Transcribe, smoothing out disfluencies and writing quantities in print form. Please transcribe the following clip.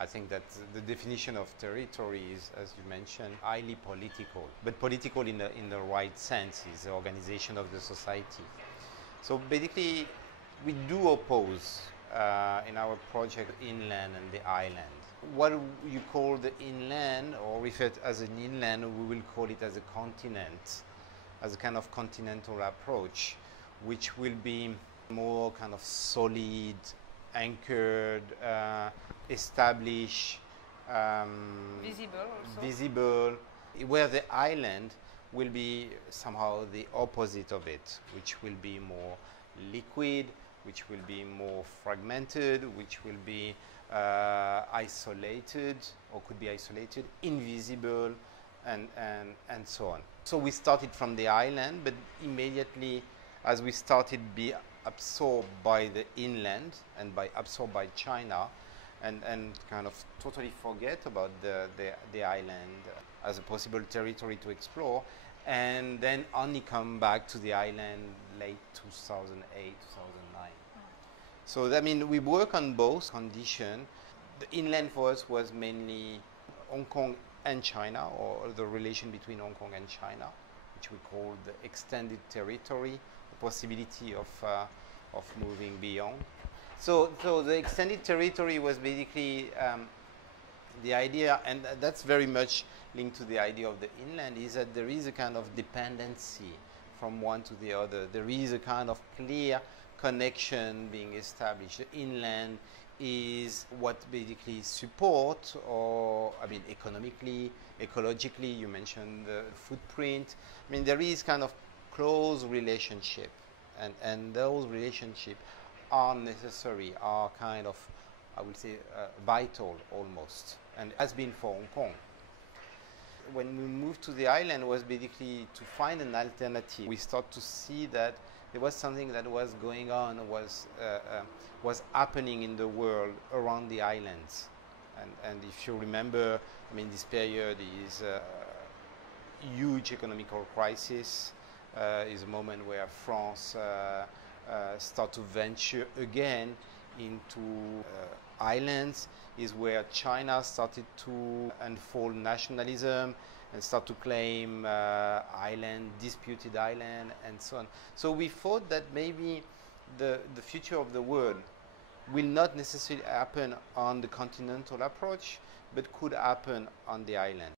I think that the definition of territory is, as you mentioned, highly political, but political in the right sense, is the organization of the society. So basically, we do oppose in our project inland and the island. What you call the inland, or refer to as an inland, we will call it as a continent, as a kind of continental approach, which will be more kind of solid, anchored, established, visible, where the island will be somehow the opposite of it, which will be more liquid, which will be more fragmented, which will be isolated, or could be isolated, invisible, and so on. So we started from the island, but immediately as we started be absorbed by the inland and absorbed by China, and kind of totally forget about the island as a possible territory to explore, and then only come back to the island late 2008, 2009. So I mean, we work on both conditions. The inland for us was mainly Hong Kong and China, or the relation between Hong Kong and China, which we call the extended territory, the possibility of moving beyond. So the extended territory was basically the idea, and that's very much linked to the idea of the inland, is that there is a kind of dependency from one to the other. There is a kind of clear connection being established. The inland is what basically support, or I mean, economically, ecologically, you mentioned the footprint. I mean, there is kind of close relationship, and those relationships are necessary, are kind of, I would say, vital almost, and has been for Hong Kong. When we moved to the island, was basically to find an alternative. We start to see that there was something that was going on, was happening in the world around the islands. And if you remember, I mean, this period is a huge economical crisis, is a moment where France start to venture again into islands, is where China started to unfold nationalism and start to claim disputed island, and so on. So we thought that maybe the future of the world will not necessarily happen on the continental approach, but could happen on the island.